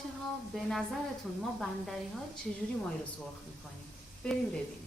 بچه ها به نظرتون ما بندری ها چجوری ماهی رو سرخ میکنیم؟ بریم ببینیم.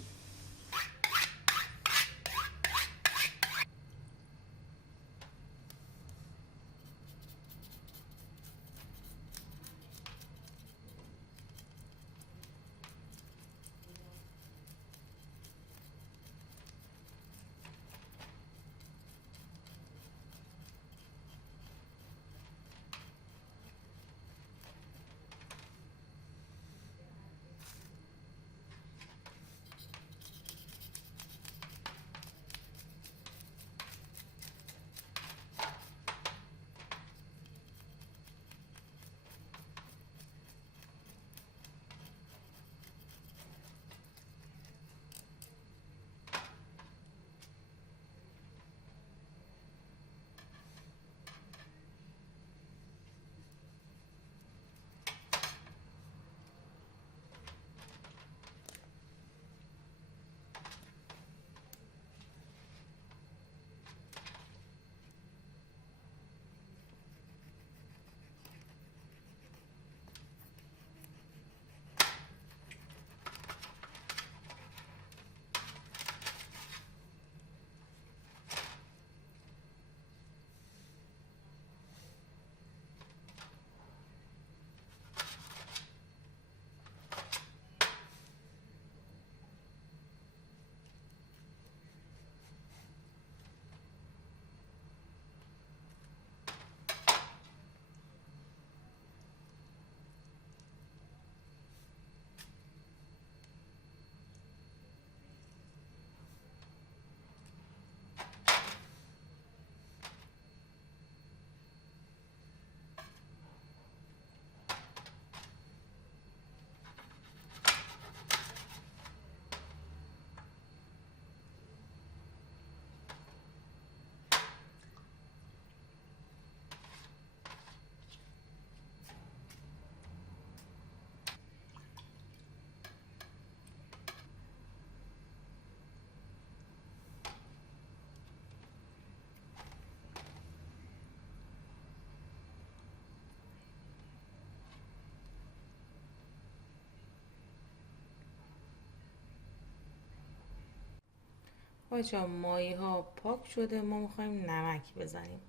بچه ها ماهی ها پاک شده، ما میخوایم نمک بزنیم.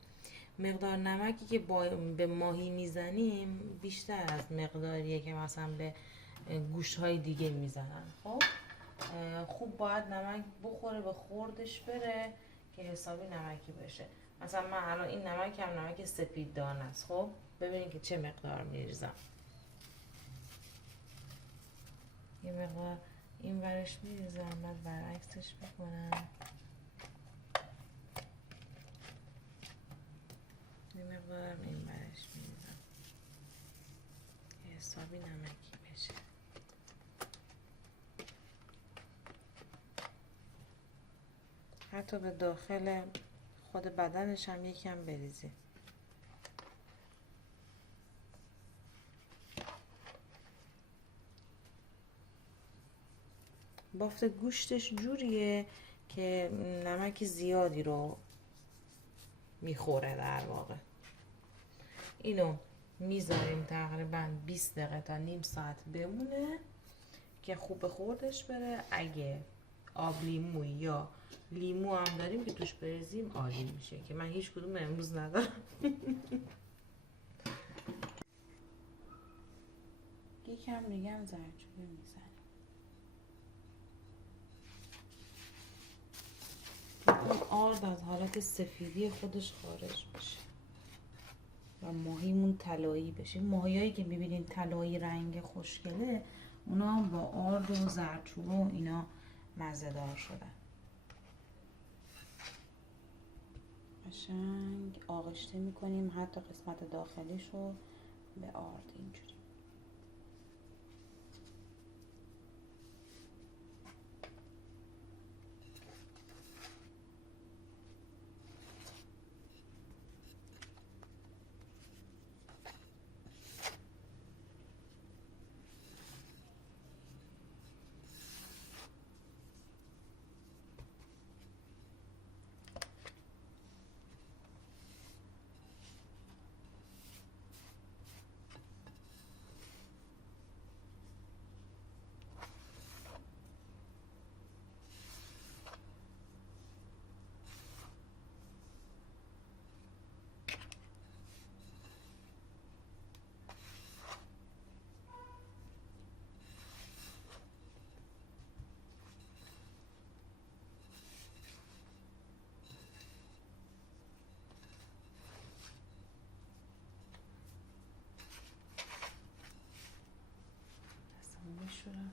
مقدار نمکی که به ماهی میزنیم بیشتر از مقداریه که مثلا به گوشت های دیگه میزنن. خب خوب باید نمک بخوره، به خوردش بره که حسابی نمکی بشه. مثلا من الان این نمک هم نمک سپید دانه است. خب ببینید که چه مقدار میریزم. یه مقدار این ورش میریزم، بعد برعکسش بکنم. یه مقدارم این ورش میریزم که حسابی نمکی بشه. حتی به داخل خود بدنش هم یکم بریزی. بافت گوشتش جوریه که نمک زیادی رو میخوره در واقع. اینو میذاریم تقریبا 20 دقیقه تا نیم ساعت بمونه که خوب خوردش بره. اگه آب لیمو یا لیمو هم داریم که توش بریزیم عالی میشه، که من هیچ کدوم امروز ندارم. یکم دیگه هم زردچوبه میزنیم. اون آرد از حالت سفیدی خودش خارج بشه و ماهیمون طلایی بشه. ماهیایی که میبینین طلایی رنگ خوشگله، اونا با آرد و زردچوبه و اینا مزه‌دار شدن. قشنگ آغشته میکنیم حتی قسمت داخلیش رو به آرد اینجوری. شدم.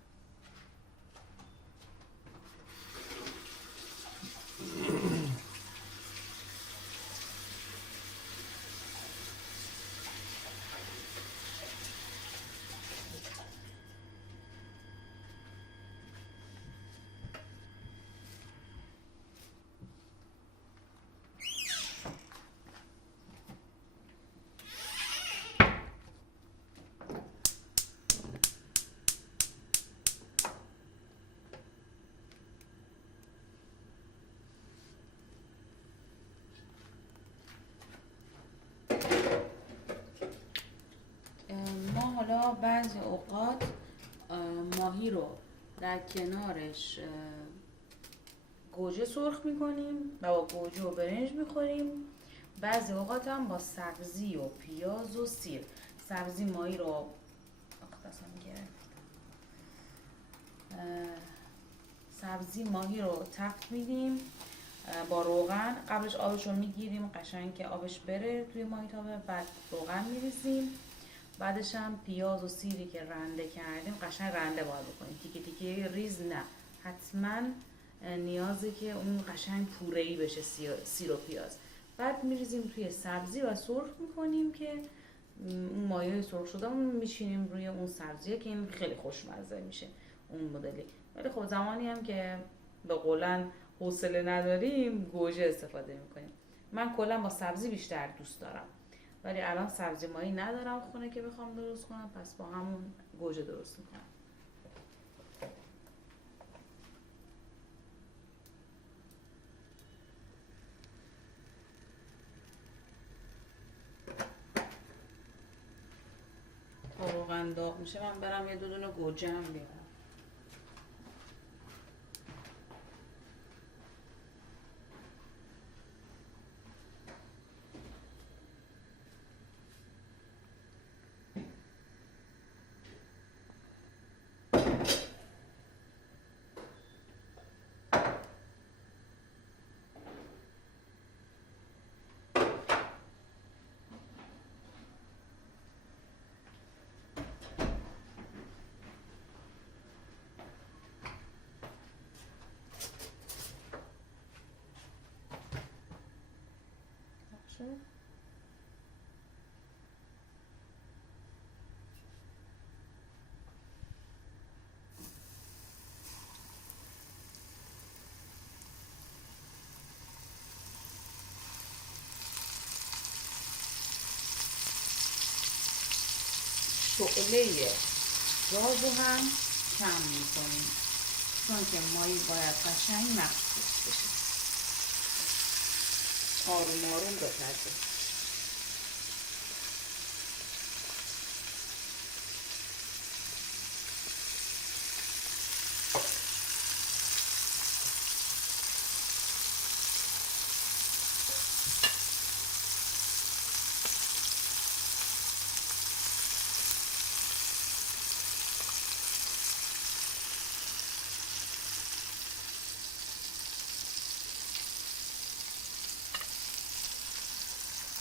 ما حالا بعضی اوقات ماهی رو در کنارش گوجه سرخ میکنیم و با گوجه و برنج میخوریم. بعضی اوقات هم با سبزی و پیاز و سیر. سبزی ماهی رو سبزی ماهی رو تفت میدیم با روغن. قبلش آبش رو میگیریم قشنگ که آبش بره توی ماهی تابه، بعد روغن میریزیم. بعدش هم پیاز و سیری که رنده کردیم قشنگ رنده باید بکنیم، تیکه تیکه ریز نه، حتما نیازه که اون قشنگ پوره‌ای بشه سیر و پیاز. بعد میریزیم توی سبزی و سرخ میکنیم که اون مایه سرخ شده اون میشینیم روی اون سبزیه که این خیلی خوشمزه میشه اون مدلی. ولی خب زمانی هم که به قولن حوصله نداریم گوجه استفاده میکنیم. من کلا با سبزی بیشتر دوست دارم، ولی الان سبزی ماهی ندارم خونه که بخوام درست کنم، پس با همون گوجه درست میکنم. تا روغن داغ میشه من برم یه دونه گوجه هم بیارم. شعله گازو هم کم میکنیم چون که ماهی باید قشنگ مخصوص بشه، آروم آروم بپزه.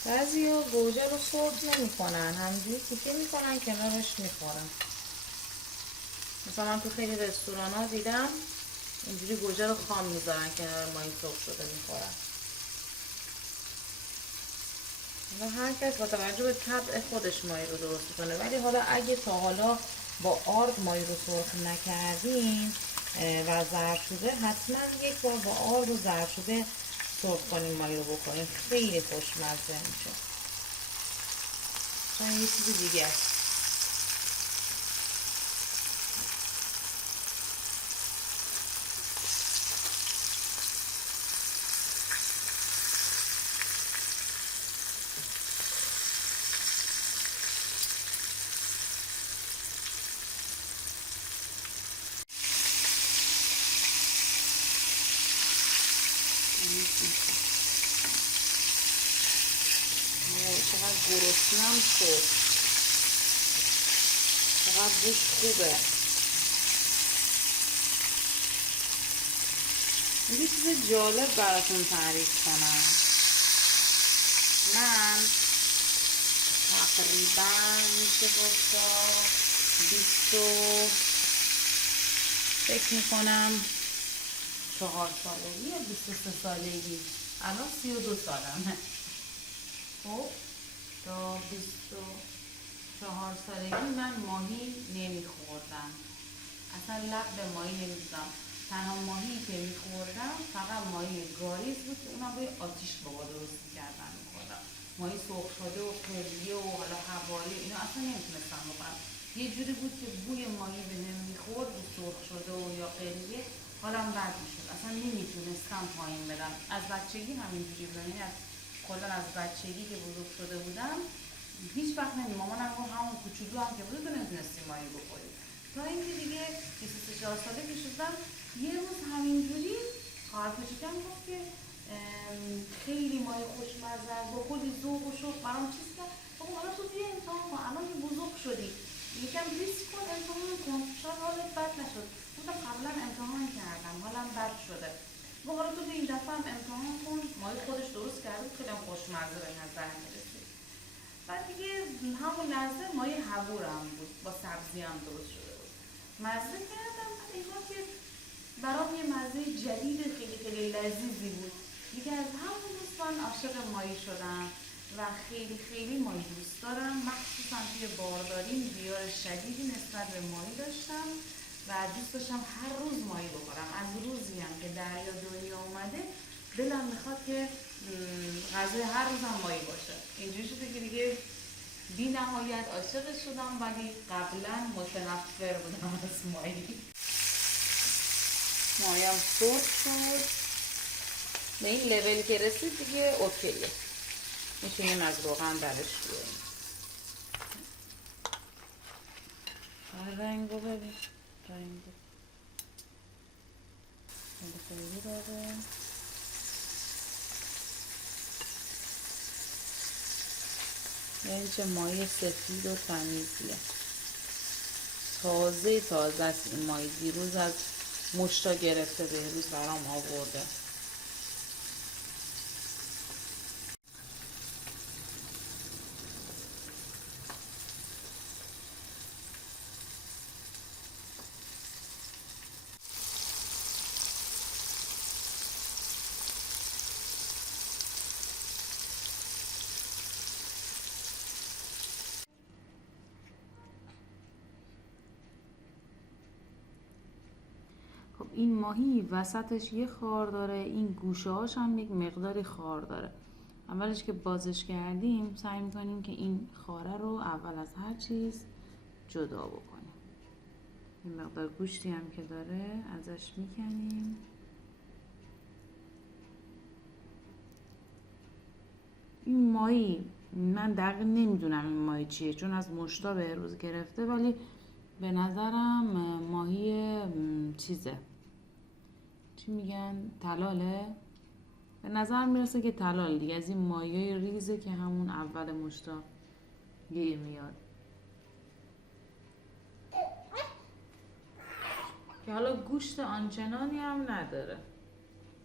بعضیا گوجه رو سرخ نمی کنن، همینجوری تیکه می کنن کنارش می خورن. مثلا من تو خیلی رستوران ها دیدم اینجوری گوجه رو خام میذارن کنار ماهی سرخ شده می خورن. هر کس با توجه به طبع خودش ماهی رو درست کنه، ولی حالا اگه تا حالا با آرد ماهی رو سرخ نکردین و زردچوبه، حتما یک بار با آرد و زردچوبه سرخ کنیم ماهی رو بکنیم، خیلی خوشمزه میشه. یه چیز دیگه است. چقدر گرسنم شد، چقدر بوش خوبه. یه چیز جالب براتون تعریف کنم. من تقریبا میشه گفتا 20 فکر میکنم 4 سالگی یا 23 سالگی، الان 32 سالمه. خب تا 24 سالگی من ماهی نمیخوردم، اصلا لب به ماهی نمیزدم. تنها ماهی که میخوردم فقط ماهی گاریز بود که اونا به آتیش بابا درست کردن میخوردم. ماهی سرخ شده و قلیه و حالا حوالی اینا اصلا نمیتونستم بخورم. یه جوری بود که بوی ماهی به هم میخورد و سرخ شده و یا قلیه حالم بد میشد، اصلا نمیتونستم پایین برم. از بچگی همینجوری بودم، یعنی از کلا از بچگی که بزرگ شده بودم هیچ وقت مامانم گفت همون کوچولو هم که بود تو نمیتونستی ماهی بخوری. تا اینکه دیگه 23 ساله که شدم یه روز همینجوری خواهر کوچیکم گفت که خیلی ماهی خوشمزه است، با کلی ذوق و شوق برام چیز کرد. بابا حالا تو بیا امتحان کن، الان که بزرگ شدی یکم ریسک کن، امتحان کن، شاید حالت بد نشد. گفتم قبلا امتحان کردم حالم بد شده. بابا حالا تو این دفعه هم امتحان کن. ماهی خودش درست کرده خیلی هم خوشمزه به نظر میرسید. بعد دیگه همون لحظه ماهی حبورم بود، با سبزی هم درست شده بود. مزه کردم، انگار که برام یه مزه جدید خیلی خیلی لذیذی بود. دیگه از همون روز من عاشق ماهی شدم و خیلی خیلی ماهی دوست دارم. مخصوصا توی بارداریم بیار شدیدی نسبت به ماهی داشتم و دوست داشتم هر روز ماهی بخورم. از روزی هم که دریا دنیا اومده دلم میخواد که غذای هر روزم ماهی باشه. اینجوری شده که دیگه بی نهایت عاشق شدم، ولی قبلا متنفر بودم از ماهی. ماهیم سرخ شد، به این لول که رسید دیگه اوکیه، میتونیم از روغن درش بیاریم. رنگو ببین، رنگو خیلی داره. یعنی چه ماهی سفید و تمیزیه، تازه است این ماهی. دیروز از مشتا گرفته به روز برام آورده. خب این ماهی وسطش یه خار داره، این گوشه هاش هم یک مقداری خار داره. اولش که بازش کردیم سعی میکنیم که این خاره رو اول از هر چیز جدا بکنیم. این مقدار گوشتی هم که داره ازش میکنیم. این ماهی من دقیق نمیدونم این ماهی چیه، چون از مشتا به روز گرفته، ولی به نظرم ماهی چیزه، چی میگن، تلاله. به نظر میرسه که تلال دیگه، از این ماهی ریزه که همون اول مشتا گیر میاد، که حالا گوشت آنچنانی هم نداره.